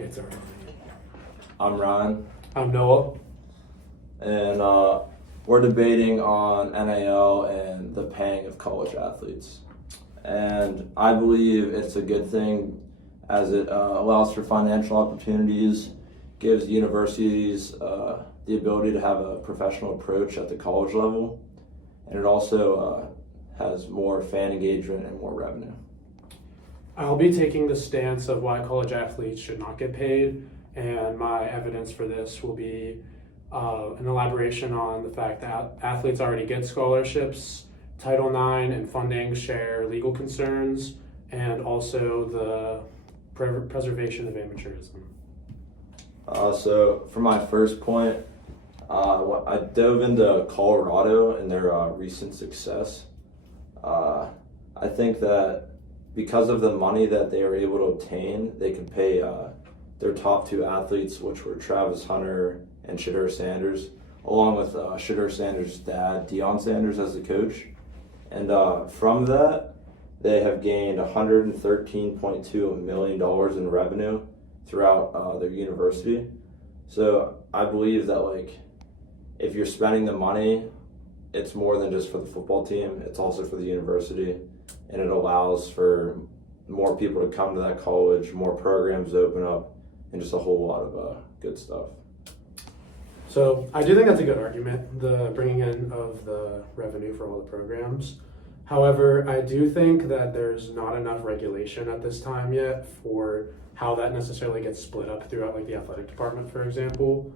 It's already. I'm Ryan, I'm Noah. and we're debating on NIL and the paying of college athletes. And I believe it's a good thing as it allows for financial opportunities, gives universities the ability to have a professional approach at the college level, and it also has more fan engagement and more revenue. I'll be taking the stance of why college athletes should not get paid, and my evidence for this will be an elaboration on the fact that athletes already get scholarships, Title IX and funding share legal concerns, and also the preservation of amateurism. So for my first point, I dove into Colorado and their recent success. I think that because of the money that they were able to obtain, they could pay their top two athletes, which were Travis Hunter and Shedeur Sanders, along with Shedeur Sanders' dad, Deion Sanders, as the coach. And from that, they have gained $113.2 million in revenue throughout their university. So I believe that if you're spending the money, it's more than just for the football team, it's also for the university, and it allows for more people to come to that college, more programs to open up, and just a whole lot of good stuff. So I do think that's a good argument, the bringing in of the revenue for all the programs. However, I do think that there's not enough regulation at this time yet for how that necessarily gets split up throughout the athletic department, for example.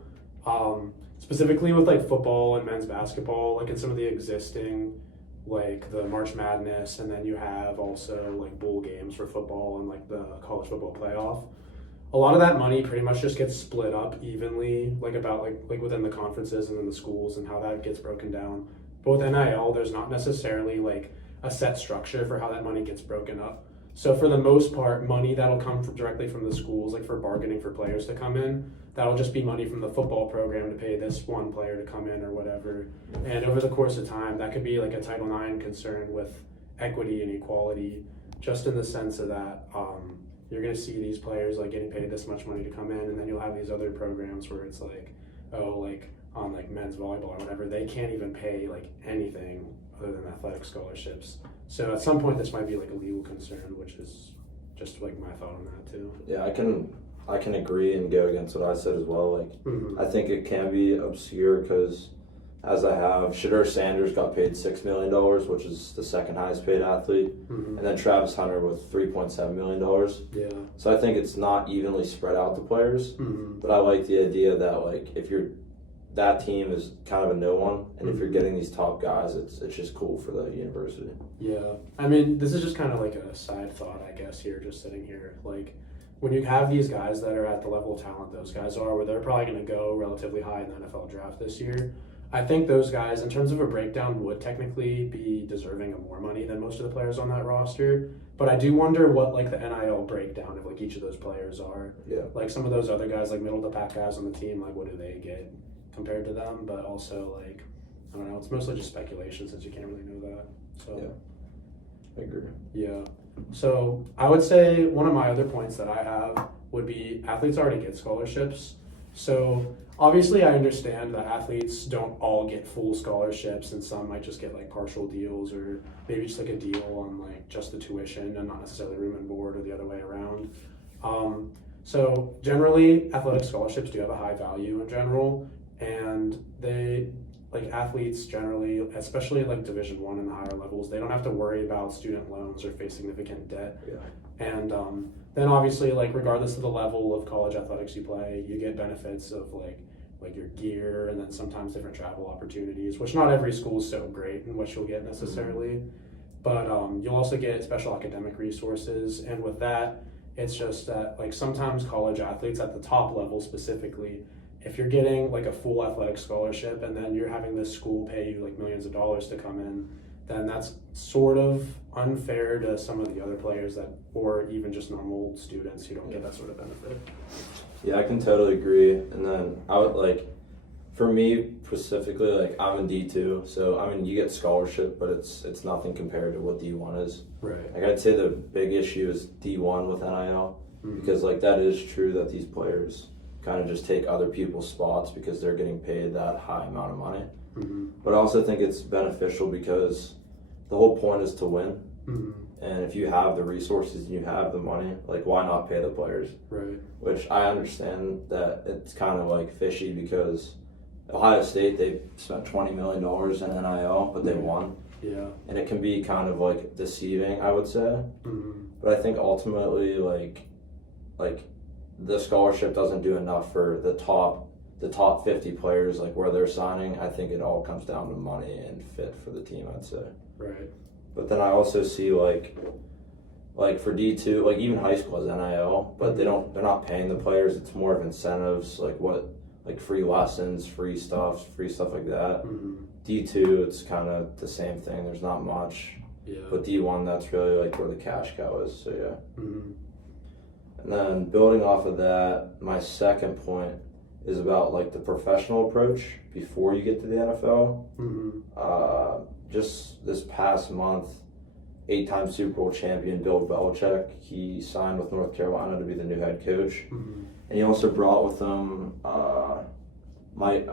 Specifically with football and men's basketball, in some of the existing the March Madness, and then you have also bowl games for football and the college football playoff. A lot of that money pretty much just gets split up evenly, about within the conferences and then the schools and how that gets broken down. But with NIL, there's not necessarily a set structure for how that money gets broken up. So for the most part, money that'll come directly from the schools, for bargaining for players to come in, that'll just be money from the football program to pay this one player to come in or whatever. And over the course of time, that could be a Title IX concern with equity and equality, just in the sense of that you're going to see these players getting paid this much money to come in, and then you'll have these other programs where it's on men's volleyball or whatever, they can't even pay anything other than athletic scholarships. So at some point this might be a legal concern, which is just my thought on that too. Yeah, I can agree and go against what I said as well. I think it can be obscure because, as I have, Shedeur Sanders got paid $6 million, which is the second highest paid athlete, and then Travis Hunter with $3.7 million. Yeah. So I think it's not evenly spread out to players, but I like the idea that if that team is kind of a no one, and if you're getting these top guys, it's just cool for the university. Yeah, I mean, this is just kind of a side thought, I guess, here, just sitting here. When you have these guys that are at the level of talent those guys are, where they're probably going to go relatively high in the NFL draft this year, I think those guys, in terms of a breakdown, would technically be deserving of more money than most of the players on that roster. But I do wonder what the NIL breakdown of each of those players are. Yeah. Some of those other guys, middle of the pack guys on the team, what do they get compared to them? But also I don't know, it's mostly just speculation since you can't really know that. So Yeah, I agree. Yeah. So I would say one of my other points that I have would be athletes already get scholarships. So obviously I understand that athletes don't all get full scholarships, and some might just get partial deals, or maybe just a deal on just the tuition and not necessarily room and board, or the other way around. So generally athletic scholarships do have a high value in general, and they athletes generally, especially Division I and the higher levels, they don't have to worry about student loans or face significant debt. Yeah. And then obviously regardless of the level of college athletics you play, you get benefits of your gear, and then sometimes different travel opportunities, which not every school is so great in what you'll get necessarily. But you'll also get special academic resources, and with that, it's just that sometimes college athletes at the top level specifically, if you're getting a full athletic scholarship and then you're having this school pay you millions of dollars to come in, then that's sort of unfair to some of the other players or even just normal students who don't get that sort of benefit. Yeah, I can totally agree. And then I would for me specifically, I'm in D2, so you get scholarship, but it's nothing compared to what D1 is. Right. I'd say the big issue is D1 with NIL because like that is true that these players kind of just take other people's spots because they're getting paid that high amount of money. Mm-hmm. But I also think it's beneficial because the whole point is to win. Mm-hmm. And if you have the resources and you have the money, like why not pay the players? Right. Which I understand that it's kind of like fishy because Ohio State, they spent $20 million in NIL, but they won. Yeah. And it can be kind of like deceiving, I would say. Mm-hmm. But I think ultimately, like the scholarship doesn't do enough for the top 50 players, like where they're signing. I think it all comes down to money and fit for the team, I'd say. Right. But then I also see like for D2, like even high school has NIL, but they're not paying the players. It's more of incentives, like free lessons, free stuff like that. Mm-hmm. D2, it's kind of the same thing. There's not much. Yeah. But D1, that's really like where the cash cow is. So yeah. Mm-hmm. And then building off of that, my second point is about like the professional approach before you get to the NFL. Mm-hmm. Just this past month, 8-time Super Bowl champion Bill Belichick, he signed with North Carolina to be the new head coach. Mm-hmm. And he also brought with him Mike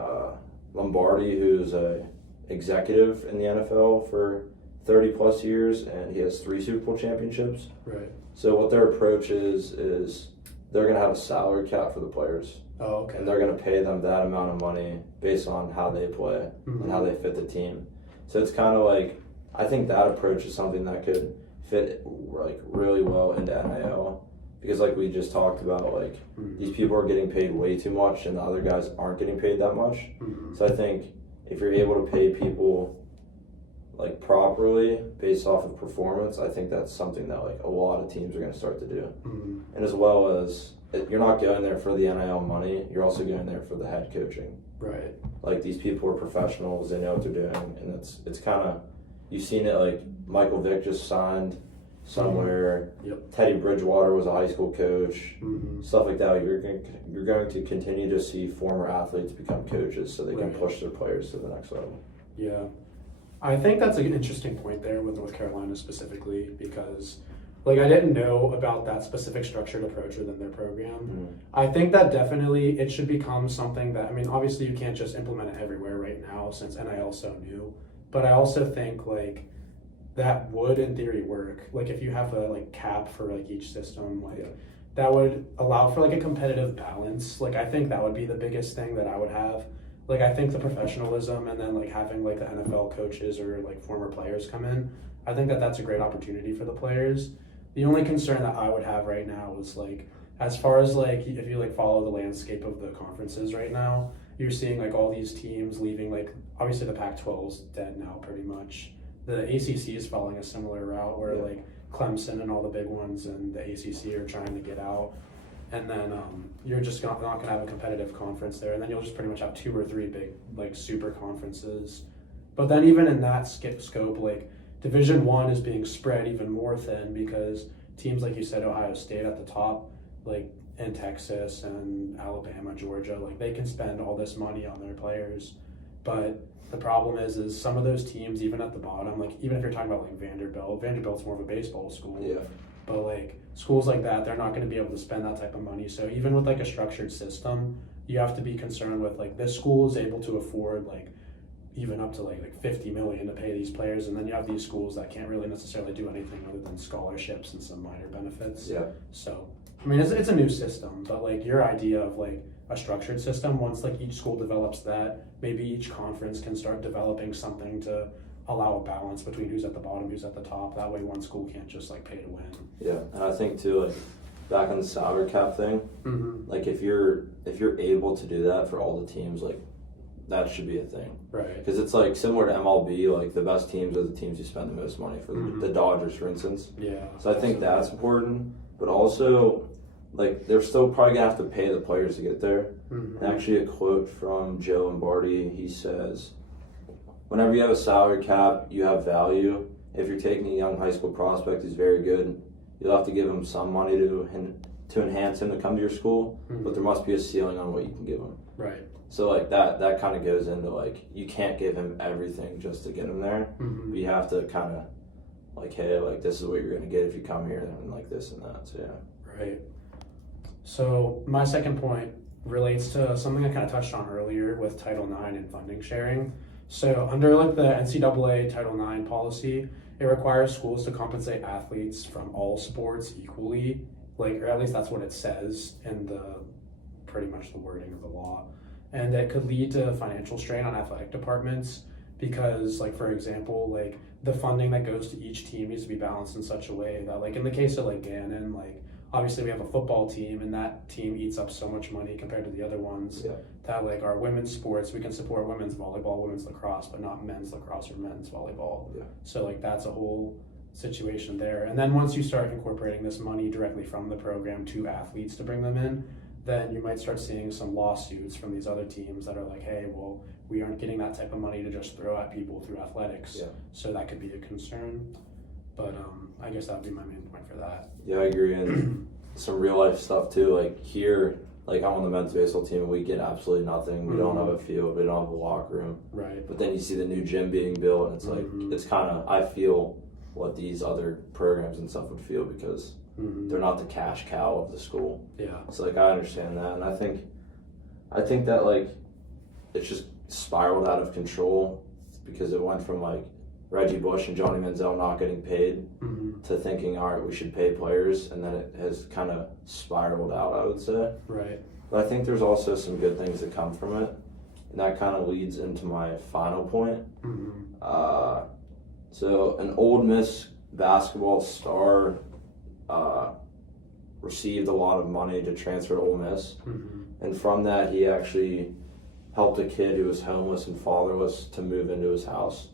Lombardi, who's a executive in the NFL for 30 plus years, and he has 3 Super Bowl championships. Right. So what their approach is they're going to have a salary cap for the players. Oh, okay. And they're going to pay them that amount of money based on how they play Mm-hmm. and how they fit the team. So it's kind of like, I think that approach is something that could fit like really well into NIL, because like we just talked about, like Mm-hmm. these people are getting paid way too much and the other guys aren't getting paid that much. Mm-hmm. So I think if you're able to pay people like properly based off of performance, I think that's something that like a lot of teams are going to start to do. Mm-hmm. And as well as you're not going there for the NIL money, you're also going there for the head coaching. Right. Like these people are professionals, they know what they're doing, and it's kind of, you've seen it, like Michael Vick just signed somewhere. Yep. Teddy Bridgewater was a high school coach. Mm-hmm. Stuff like that. You're going to continue to see former athletes become coaches so they can Right. push their players to the next level. Yeah. I think that's an interesting point there with North Carolina specifically, because like I didn't know about that specific structured approach within their program. Mm-hmm. I think that definitely it should become something that, I mean, obviously you can't just implement it everywhere right now since NIL is so new, but I also think like that would in theory work. Like if you have a like cap for like each system, like that would allow for like a competitive balance. Like I think that would be the biggest thing that I would have. Like I think the professionalism and then like having like the NFL coaches or like former players come in, I think that that's a great opportunity for the players. The only concern that I would have right now is like, as far as like if you like follow the landscape of the conferences right now, you're seeing like all these teams leaving. Like obviously the Pac-12's dead now pretty much. The ACC is following a similar route where like Clemson and all the big ones and the ACC are trying to get out. And then you're just not going to have a competitive conference there. And then you'll just pretty much have 2 or 3 big like super conferences. But then even in that scope, like Division I is being spread even more thin because teams like you said, Ohio State at the top, like in Texas and Alabama, Georgia, like they can spend all this money on their players. But the problem is some of those teams, even at the bottom, like even if you're talking about like Vanderbilt's more of a baseball school. Yeah. But like schools like that, they're not going to be able to spend that type of money. So even with like a structured system, you have to be concerned with like this school is able to afford like even up to like $50 million to pay these players, and then you have these schools that can't really necessarily do anything other than scholarships and some minor benefits. Yeah. So I mean it's a new system, but like your idea of like a structured system, once like each school develops that, maybe each conference can start developing something to allow a balance between who's at the bottom, who's at the top. That way one school can't just like pay to win. Yeah, and I think too, like back on the salary cap thing, Mm-hmm. like if you're able to do that for all the teams, like that should be a thing. Right. Because it's like similar to MLB, like the best teams are the teams who spend the most money. For Mhm. the Dodgers, for instance. Yeah. So I think that's important, but also like they're still probably gonna have to pay the players to get there. Mm-hmm. And actually, a quote from Joe Lombardi, he says, "Whenever you have a salary cap, you have value. If you're taking a young high school prospect who's very good, you'll have to give him some money to enhance him to come to your school, Mhm. but there must be a ceiling on what you can give him." Right. So like that kind of goes into like you can't give him everything just to get him there. Mm-hmm. But you have to kind of like, hey, like this is what you're gonna get if you come here, and like this and that. So yeah. Right. So my second point relates to something I kind of touched on earlier with Title IX and funding sharing. So under like the NCAA Title IX policy, it requires schools to compensate athletes from all sports equally, like, or at least that's what it says in the pretty much the wording of the law. And that could lead to financial strain on athletic departments because, like, for example, like the funding that goes to each team needs to be balanced in such a way that, like, in the case of like Gannon, like obviously we have a football team and that team eats up so much money compared to the other ones that, like, our women's sports, we can support women's volleyball, women's lacrosse, but not men's lacrosse or men's volleyball. So like that's a whole situation there. And then once you start incorporating this money directly from the program to athletes to bring them in, then you might start seeing some lawsuits from these other teams that are like, hey, well, we aren't getting that type of money to just throw at people through athletics. So that could be a concern. But I guess that would be my main point for that. Yeah, I agree. And some real life stuff too. Like here, like I'm on the men's baseball team and we get absolutely nothing. We don't have a field. We don't have a locker room. Right. But then you see the new gym being built and it's like, it's kind of, I feel what these other programs and stuff would feel because they're not the cash cow of the school. So like I understand that, and I think that like it's just spiraled out of control because it went from like Reggie Bush and Johnny Manziel not getting paid to thinking, all right, we should pay players, and then it has kind of spiraled out, I would say. Right. But I think there's also some good things that come from it, and that kind of leads into my final point. So an Ole Miss basketball star received a lot of money to transfer to Ole Miss, and from that he actually helped a kid who was homeless and fatherless to move into his house.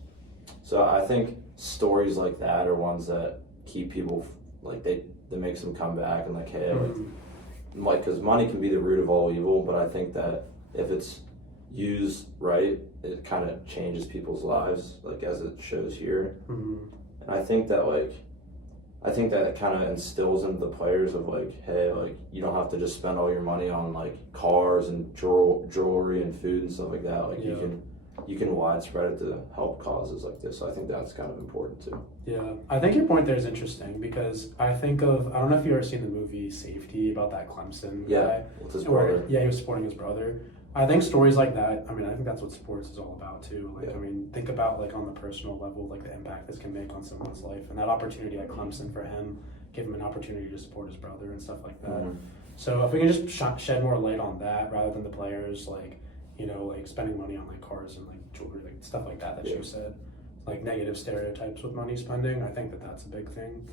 So I think stories like that are ones that keep people, like they makes them come back and like, hey, like because money can be the root of all evil, but I think that if it's used right, it kind of changes people's lives, like as it shows here. And I think that it kind of instills into the players of like, hey, like you don't have to just spend all your money on like cars and jewelry and food and stuff like that. Like you can widespread it to help causes like this. So I think that's kind of important too. Yeah, I think your point there is interesting because I think of, I don't know if you've ever seen the movie Safety about that Clemson guy. With his brother. He was supporting his brother. I think stories like that, I mean, I think that's what sports is all about too. Like, I mean, think about like on the personal level, like the impact this can make on someone's life, and that opportunity at Clemson for him, give him an opportunity to support his brother and stuff like that. So if we can just shed more light on that rather than the players, like, you know, like spending money on like cars and like jewelry, like stuff like that you said, like negative stereotypes with money spending, I think that that's a big thing.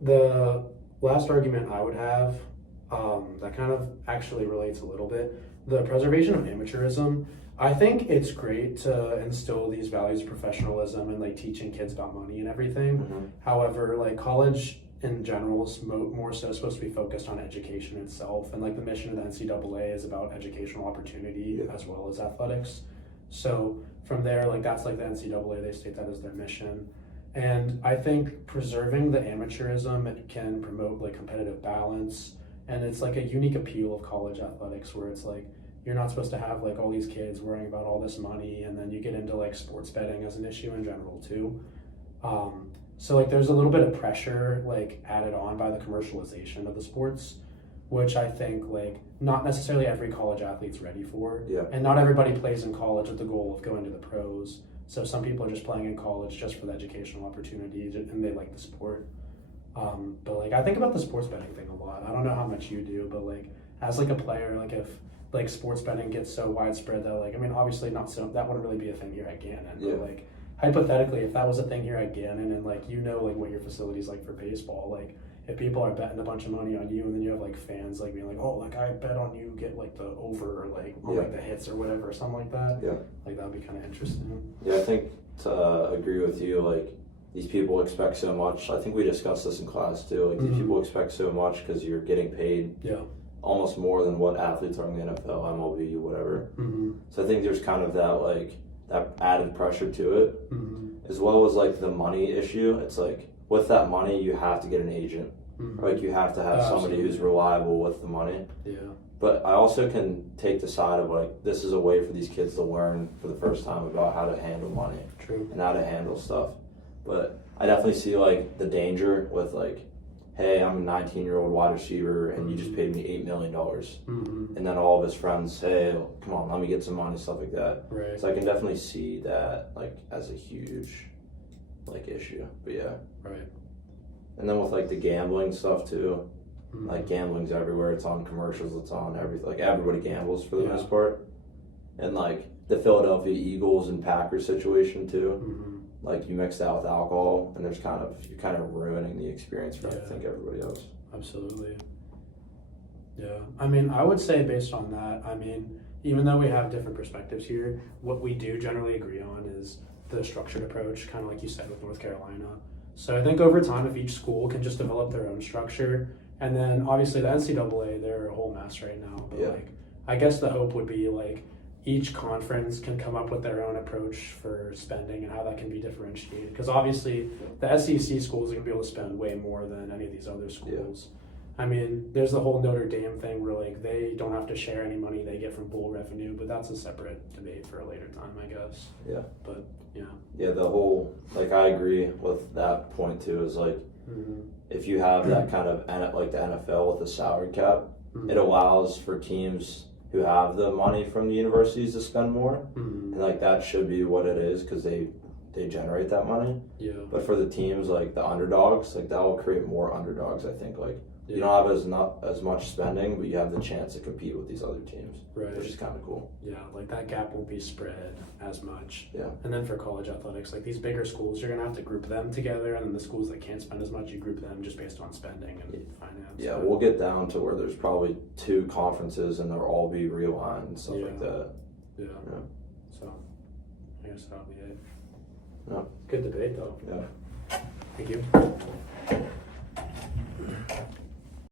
The last argument I would have that kind of actually relates a little bit, the preservation of amateurism. I think it's great to instill these values of professionalism and like teaching kids about money and everything. However, like college in general is more so supposed to be focused on education itself, and like the mission of the NCAA is about educational opportunity as well as athletics. So from there, like that's like the NCAA, they state that as their mission. And I think preserving the amateurism, it can promote like competitive balance, and it's like a unique appeal of college athletics where it's like you're not supposed to have like all these kids worrying about all this money, and then you get into like sports betting as an issue in general too. So like there's a little bit of pressure like added on by the commercialization of the sports, which I think like not necessarily every college athlete's ready for. And not everybody plays in college with the goal of going to the pros. So some people are just playing in college just for the educational opportunity and they like the sport. But like I think about the sports betting thing a lot. I don't know how much you do, but like as like a player, like if like sports betting gets so widespread that like, I mean, obviously not so, that wouldn't really be a thing here at Gannon, but like hypothetically, if that was a thing here at Gannon and like, you know, like what your facility's like for baseball, like if people are betting a bunch of money on you and then you have like fans like being like, oh, like I bet on you get like the over or like on like the hits or whatever, or something like that. Like that would be kind of interesting. I think to agree with you, like these people expect so much. I think we discussed this in class too. Like these people expect so much because you're getting paid almost more than what athletes are in the NFL, MLB, whatever. So I think there's kind of that like that added pressure to it, as well as like the money issue. It's like with that money, you have to get an agent. Like you have to have somebody who's reliable with the money. But I also can take the side of like, this is a way for these kids to learn for the first time about how to handle money and how to handle stuff. But I definitely see like the danger with like, hey, I'm a 19-year-old wide receiver and you just paid me $8 million. Mm-hmm. And then all of his friends say, come on, let me get some money, stuff like that. Right. So I can definitely see that like as a huge like issue. But yeah. Right. And then with like the gambling stuff too, Mm-hmm. like gambling's everywhere. It's on commercials, it's on everything. Like everybody gambles for the Yeah. most part. And like the Philadelphia Eagles and Packers situation too. Mm-hmm. Like you mix that with alcohol and you're kind of ruining the experience for I Yeah. think everybody else. Absolutely. Yeah. I mean, I would say based on that, I mean, even though we have different perspectives here, what we do generally agree on is the structured approach, kind of like you said with North Carolina. So I think over time, if each school can just develop their own structure, and then obviously the NCAA, they're a whole mess right now. But Yeah. like, I guess the hope would be like each conference can come up with their own approach for spending and how that can be differentiated. Because obviously the SEC schools are going to be able to spend way more than any of these other schools. I mean, there's the whole Notre Dame thing where like they don't have to share any money they get from bowl revenue, but that's a separate debate for a later time, I guess. Yeah. But yeah. Yeah, the whole like I agree with that point too. Is like Mm-hmm. if you have that kind of like the NFL with the salary cap, Mm-hmm. it allows for teams who have the money from the universities to spend more, Mm-hmm. and like that should be what it is because they generate that money. Yeah. But for the teams like the underdogs, like that will create more underdogs. I think like you don't have not as much spending, but you have the chance to compete with these other teams, Right. which is kind of cool. Yeah, like that gap won't be spread as much. Yeah. And then for college athletics, like these bigger schools, you're gonna have to group them together, and then the schools that can't spend as much, you group them just based on spending and finance. Yeah, But, we'll get down to where there's probably 2 conferences and they'll all be realigned and stuff Yeah. like that. yeah. Yeah. So I guess that'll be it. Yeah. Good debate though. Yeah. Thank you.